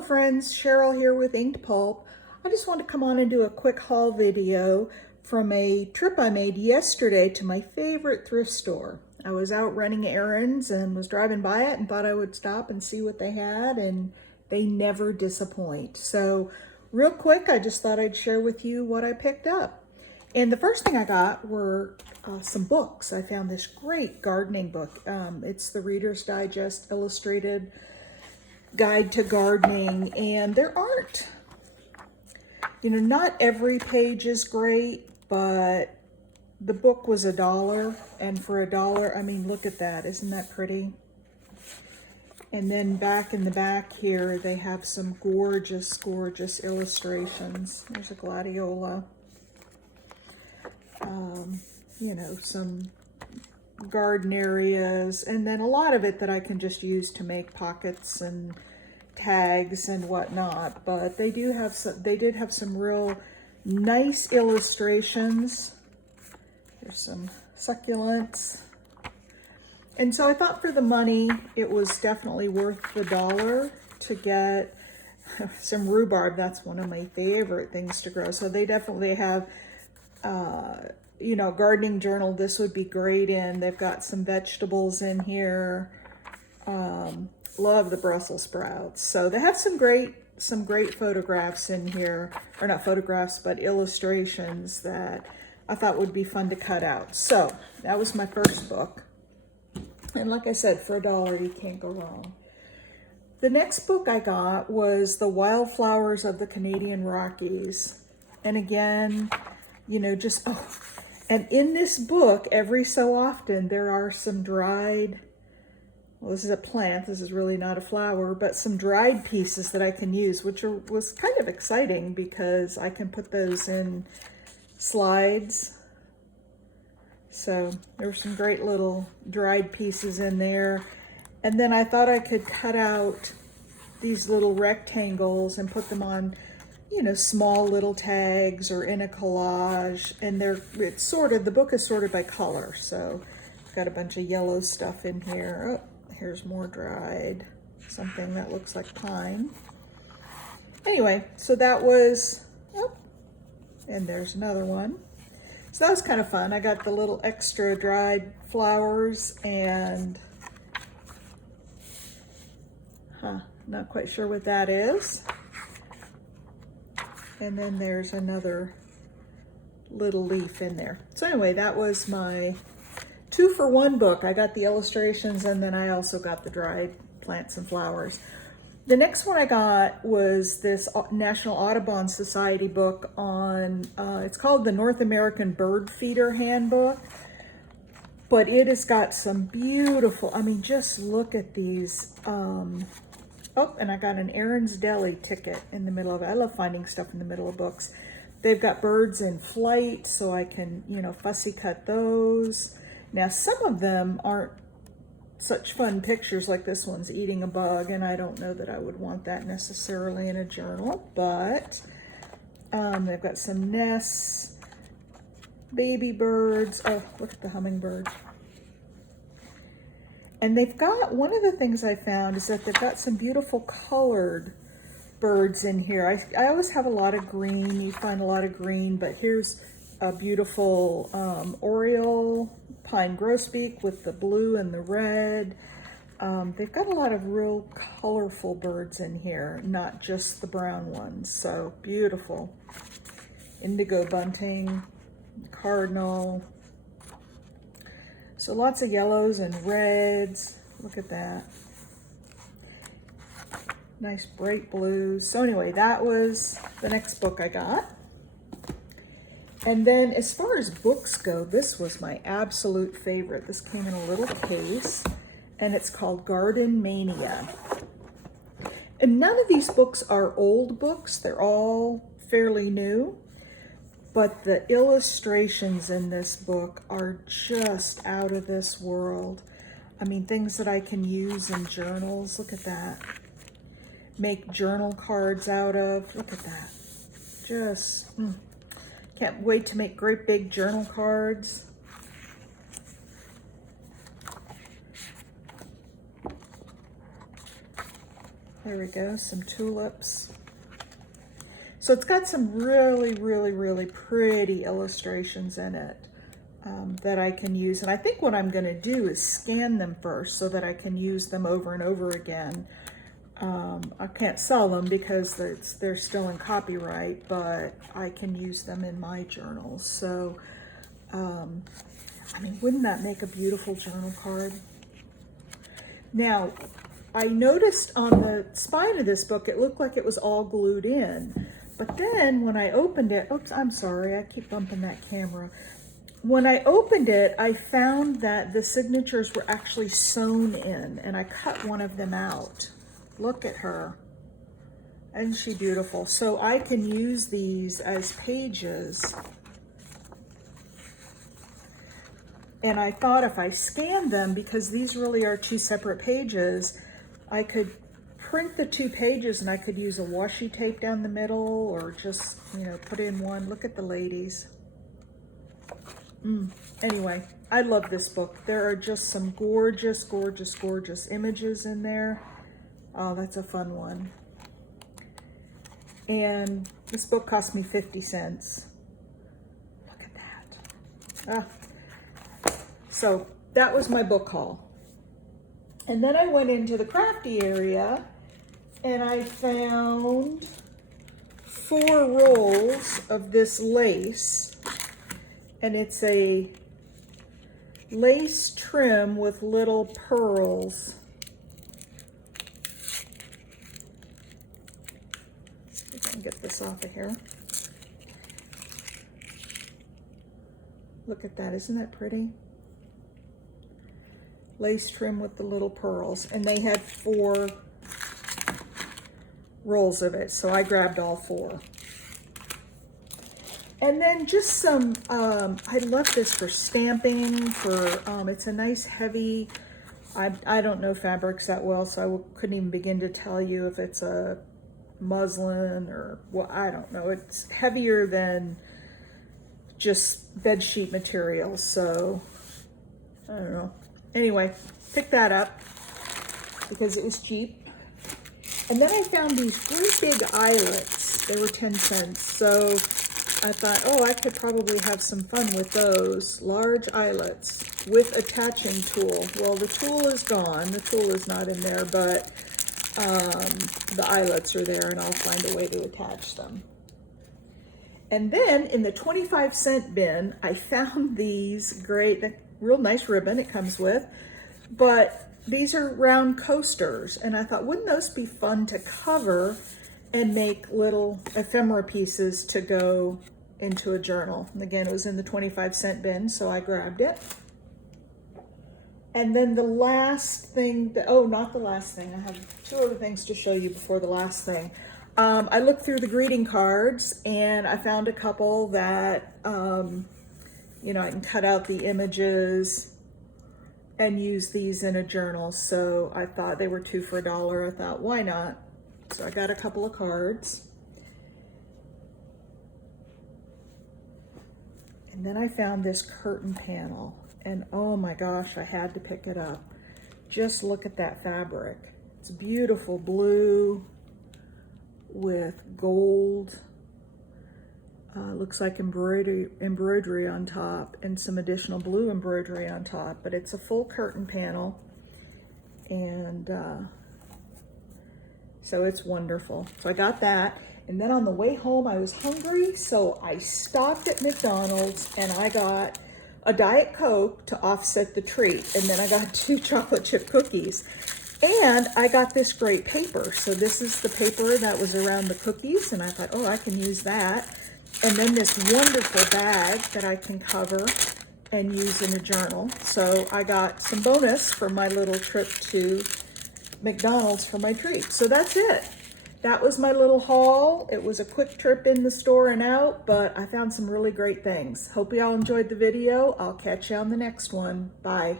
Hello friends, Cheryl here with Inked Pulp. I just want to come on and do a quick haul video from a trip I made yesterday to my favorite thrift store. I was out running errands and was driving by it and thought I would stop and see what they had, and they never disappoint. So real quick, I just thought I'd share with you what I picked up. And the first thing I got were some books. I found this great gardening book. It's the Reader's Digest Illustrated Guide to Gardening, and there aren't, not every page is great, but the book was $1, and for $1, I mean, look at that. Isn't that pretty? And then back in the back here, they have some gorgeous, gorgeous illustrations. There's a gladiola. Some garden areas, and then a lot of it that I can just use to make pockets and tags and whatnot. But they did have some real nice illustrations. There's some succulents. And so I thought for the money, it was definitely worth the $1 to get some rhubarb. That's one of my favorite things to grow. So they definitely have gardening journal. This would be great in. They've got some vegetables in here. Love the Brussels sprouts. So they have some great photographs in here, or not photographs, but illustrations that I thought would be fun to cut out. So that was my first book. And like I said, for $1, you can't go wrong. The next book I got was The Wildflowers of the Canadian Rockies. And again, and in this book, every so often, there are some dried, well, this is a plant, this is really not a flower, but some dried pieces that I can use, which was kind of exciting because I can put those in slides. So there were some great little dried pieces in there. And then I thought I could cut out these little rectangles and put them on small little tags or in a collage, and the book is sorted by color. So I've got a bunch of yellow stuff in here. Oh, here's more dried, something that looks like pine. Anyway, so that was, and there's another one. So that was kind of fun. I got the little extra dried flowers and, not quite sure what that is. And then there's another little leaf in there. So anyway, that was my 2-for-1 book. I got the illustrations, and then I also got the dried plants and flowers. The next one I got was this National Audubon Society book on, it's called the North American Bird Feeder Handbook. But it has got some beautiful, just look at these. Oh, and I got an Aaron's Deli ticket in the middle of it. I love finding stuff in the middle of books. They've got birds in flight, so I can, fussy cut those. Now, some of them aren't such fun pictures, like this one's eating a bug, and I don't know that I would want that necessarily in a journal, but they've got some nests, baby birds. Oh, look at the hummingbird. And they've got, one of the things I found is that they've got some beautiful colored birds in here. I always have a lot of green. You find a lot of green, but here's a beautiful oriole, pine grosbeak with the blue and the red. They've got a lot of real colorful birds in here, not just the brown ones. So beautiful. Indigo bunting, cardinal. So lots of yellows and reds. Look at that. Nice bright blues. So anyway, that was the next book I got. And then as far as books go, this was my absolute favorite. This came in a little case, and it's called Garden Mania. And none of these books are old books. They're all fairly new. But the illustrations in this book are just out of this world. Things that I can use in journals. Look at that. Make journal cards out of. Look at that. Just, can't wait to make great big journal cards. There we go, some tulips. So it's got some really, really, really pretty illustrations in it that I can use. And I think what I'm gonna do is scan them first so that I can use them over and over again. I can't sell them because they're still in copyright, but I can use them in my journals. So, I mean, wouldn't that make a beautiful journal card? Now, I noticed on the spine of this book, it looked like it was all glued in. But then when I opened it, oops, I'm sorry, I keep bumping that camera. When I opened it, I found that the signatures were actually sewn in, and I cut one of them out. Look at her. Isn't she beautiful? So I can use these as pages. And I thought if I scanned them, because these really are two separate pages, I could print the two pages and I could use a washi tape down the middle or just, you know, put in one. Look at the ladies. Anyway, I love this book. There are just some gorgeous, gorgeous, gorgeous images in there. Oh, that's a fun one. And this book cost me 50 cents. Look at that. So that was my book haul. And then I went into the crafty area and I found 4 rolls of this lace. And it's a lace trim with little pearls. See if I can get this off of here. Look at that, isn't that pretty? Lace trim with the little pearls. And they had 4 rolls of it, so I grabbed all 4. And then just some, I love this for stamping, it's a nice heavy, I don't know fabrics that well, so I couldn't even begin to tell you if it's a muslin or, well, I don't know. It's heavier than just bed sheet material, so I don't know. Anyway, picked that up because it was cheap. And then I found these great big eyelets. They were 10 cents, so I thought, oh, I could probably have some fun with those. Large eyelets with attaching tool. Well, the tool is gone. The tool is not in there, but the eyelets are there, and I'll find a way to attach them. And then in the 25-cent bin, I found these great, real nice ribbon it comes with, but these are round coasters. And I thought, wouldn't those be fun to cover and make little ephemera pieces to go into a journal? And again, it was in the 25-cent bin, so I grabbed it. And then the last thing, oh, not the last thing. I have 2 other things to show you before the last thing. I looked through the greeting cards and I found a couple that, you know, I can cut out the images and use these in a journal. So I thought they were 2 for $1. I thought, why not? So I got a couple of cards. And then I found this curtain panel. And oh my gosh, I had to pick it up. Just look at that fabric. It's beautiful blue with gold. Looks like embroidery on top and some additional blue embroidery on top. But it's a full curtain panel. And so it's wonderful. So I got that. And then on the way home, I was hungry. So I stopped at McDonald's and I got a Diet Coke to offset the treat. And then I got 2 chocolate chip cookies. And I got this great paper. So this is the paper that was around the cookies. And I thought, oh, I can use that. And then this wonderful bag that I can cover and use in a journal. So I got some bonus for my little trip to McDonald's for my treat. So that's it. That was my little haul. It was a quick trip in the store and out, but I found some really great things. Hope y'all enjoyed the video. I'll catch you on the next one. Bye.